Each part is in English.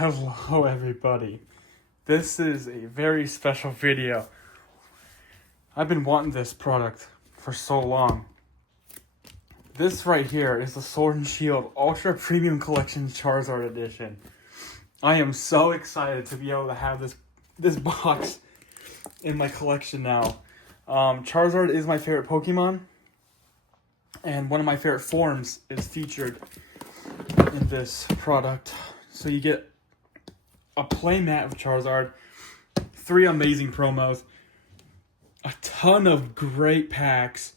Hello everybody. This is a very special video. I've been wanting this product for so long. This right here is the Sword and Shield Ultra Premium Collection Charizard Edition. I am so excited to be able to have this box in my collection now. Charizard is my favorite Pokemon, and one of my favorite forms is featured in this product. So you get a playmat of Charizard, 3 amazing promos, a ton of great packs,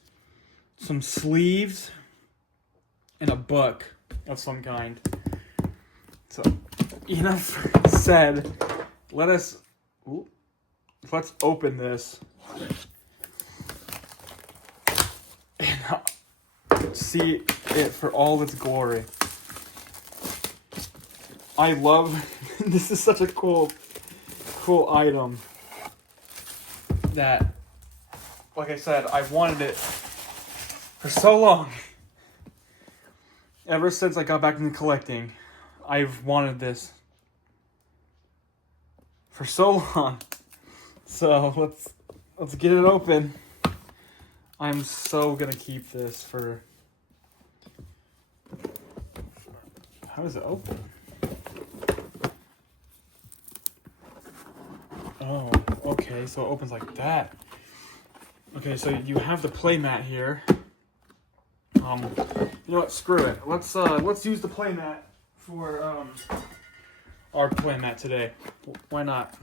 some sleeves, and a book of some kind. So, enough said. Let's open this and see it for all its glory. I love this is such a cool item that, like I said, I've wanted it for so long. Ever since I got back into collecting, I've wanted this for so long. So let's get it open. I'm so gonna keep this for. How does it open? Oh, okay, so it opens like that. Okay, so you have the playmat here. You know what? Screw it. Let's use the playmat for our playmat today. Why not?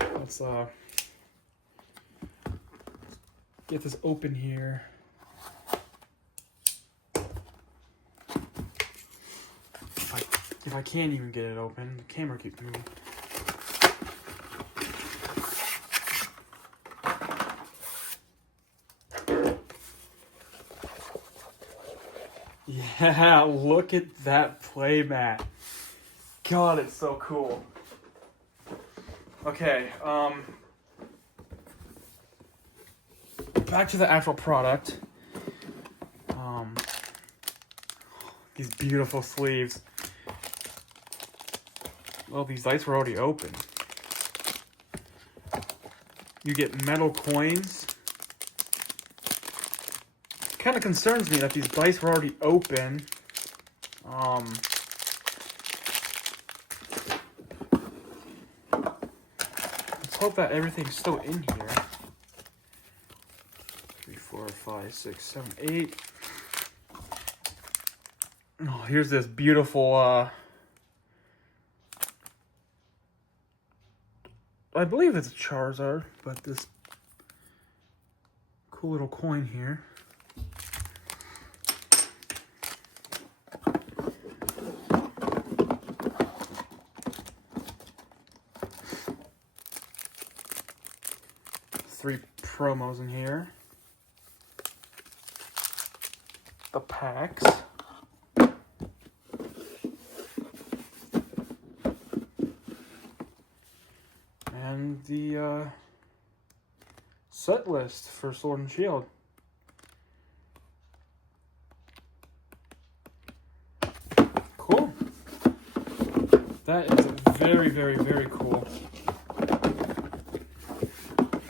Let's get this open here. If I can't even get it open, the camera keeps moving. Yeah, look at that playmat. God, it's so cool. Okay, back to the actual product. These beautiful sleeves. Well, these lights were already open. You get metal coins. Kind of concerns me that these dice were already open. Let's hope that everything's still in here. 3, 4, 5, 6, 7, 8. Oh, here's this beautiful, I believe it's a Charizard, but this cool little coin here. Three promos in here. The packs. And the set list for Sword and Shield. Cool. That is very, very, very cool.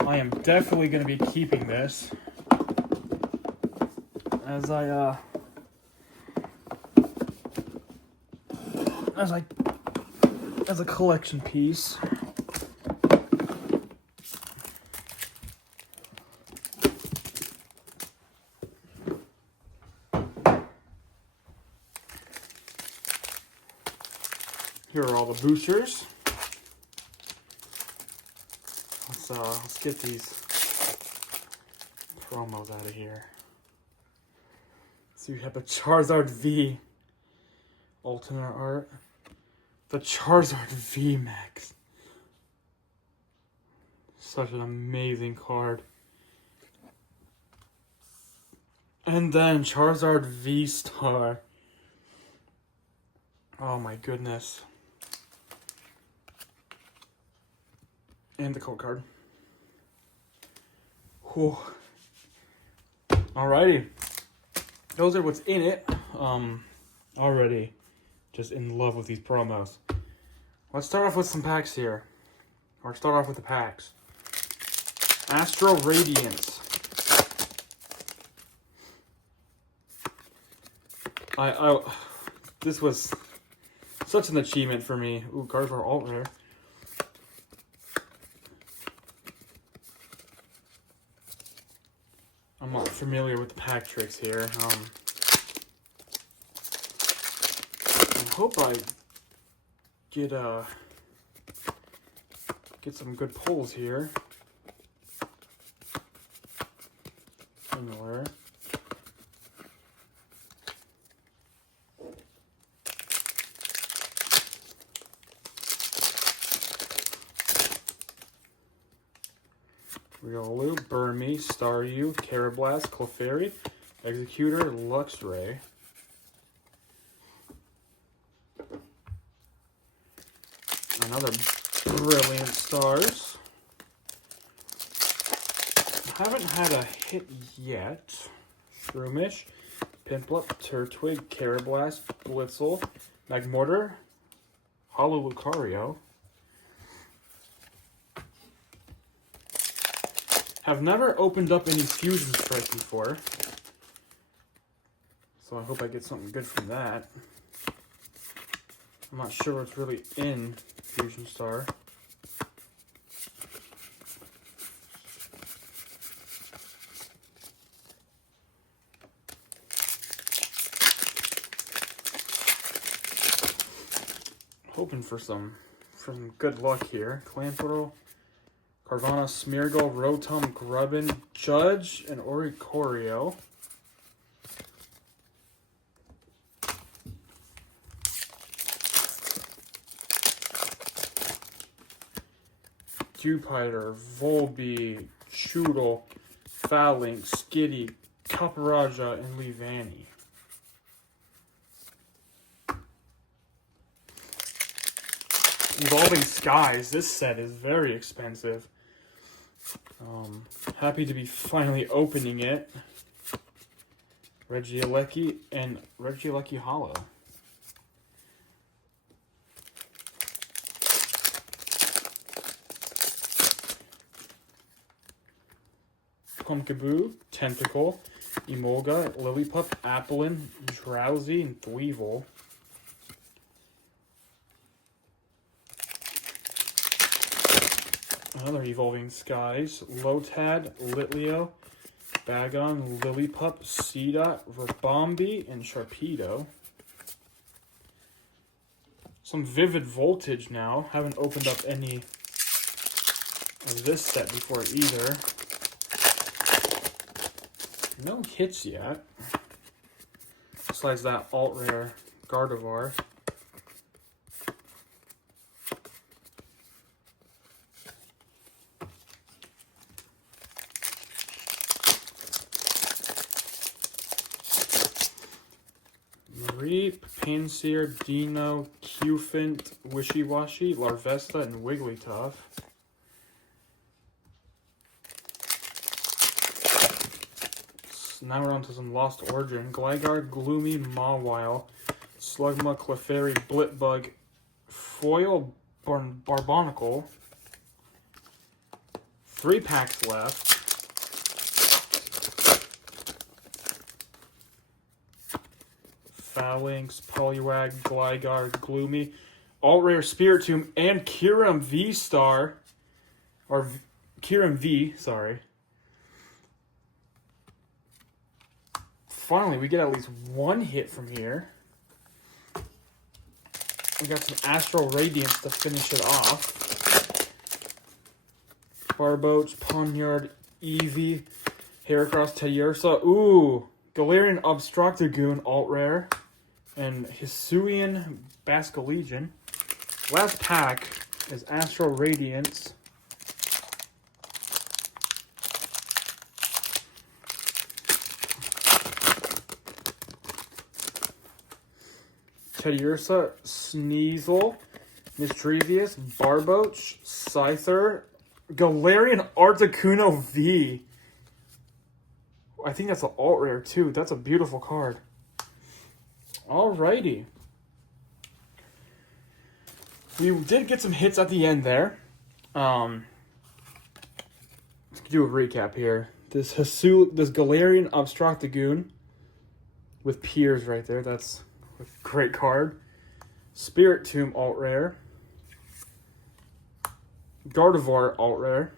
I am definitely going to be keeping this as a collection piece. Here are all the boosters. Let's get these promos out of here. So you have the Charizard V alternate art, the Charizard V Max. Such an amazing card. And then Charizard V Star. Oh my goodness. And the code card. Whew. Alrighty. Those are what's in it. Already just in love with these promos. Let's start off with some packs here. Or start off with the packs. Astral Radiance. This was such an achievement for me. Ooh, cards are alt rare. I'm not familiar with the pack tricks here. I hope I get some good pulls here. Similar. Riolu, Burmy, Staryu, Carablast, Clefairy, Executor, Luxray. Another Brilliant Stars. Haven't had a hit yet. Shroomish, Piplup, Turtwig, Carablast, Blitzel, Magmortar, Holo Lucario. Have never opened up any Fusion Strike before, so I hope I get something good from that. I'm not sure what's really in Fusion Star. Hoping for some good luck here. Clamperl, Carvana, Smeargle, Rotom, Grubbin, Judge, and Oricorio. Jupiter, Volby, Choodle, Phalanx, Skitty, Caparaja, and Leavanny. Evolving Skies, this set is very expensive. Happy to be finally opening it. Regieleki and Regieleki Holo. Pumpkaboo, Tentacle, Emolga, Lillipup, Applin, Drowsy, and Dweevil. Another Evolving Skies, Lotad, Litleo, Bagon, Lillipup, Seedot, Rabombi, and Sharpedo. Some Vivid Voltage now. Haven't opened up any of this set before either. No hits yet. Besides that alt rare Gardevoir. Reap, Pansear, Dino, Cufant, Wishy-Washy, Larvesta, and Wigglytuff. Now we're on to some Lost Origin. Gligar, Gloomy, Mawile, Slugma, Clefairy, Blitbug, Foil, Barbonicle. 3 packs left. Phalanx, Poliwag, Gligar, Gloomy, Alt-Rare Spiritomb, and Kyurem V-Star. Or Kyurem V, sorry. Finally, we get at least one hit from here. We got some Astral Radiance to finish it off. Barboach, Ponyard, Eevee, Heracross, Teddiursa. Ooh, Galarian Obstructagoon, alt-rare. And Hisuian Basculegion. Last pack is Astral Radiance. Teddiursa, Sneasel, Mischievous, Barboach, Scyther, Galarian Articuno V. I think that's an alt rare too. That's a beautiful card. Alrighty. We did get some hits at the end there. Let's do a recap here. This Galarian Obstructagoon with Piers right there. That's a great card. Spirit Tomb alt rare. Gardevoir alt rare.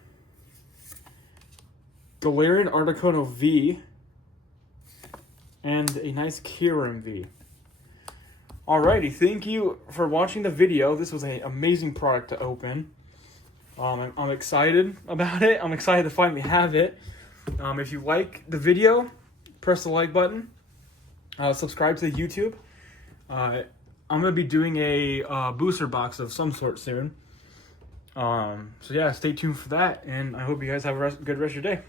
Galarian Articuno V. And a nice Kyurem V. Alrighty, thank you for watching the video. This was an amazing product to open. I'm excited about it. I'm excited to finally have it. If you like the video, press the like button. Subscribe to the YouTube. I'm going to be doing a booster box of some sort soon. So yeah, stay tuned for that, and I hope you guys have a good rest of your day.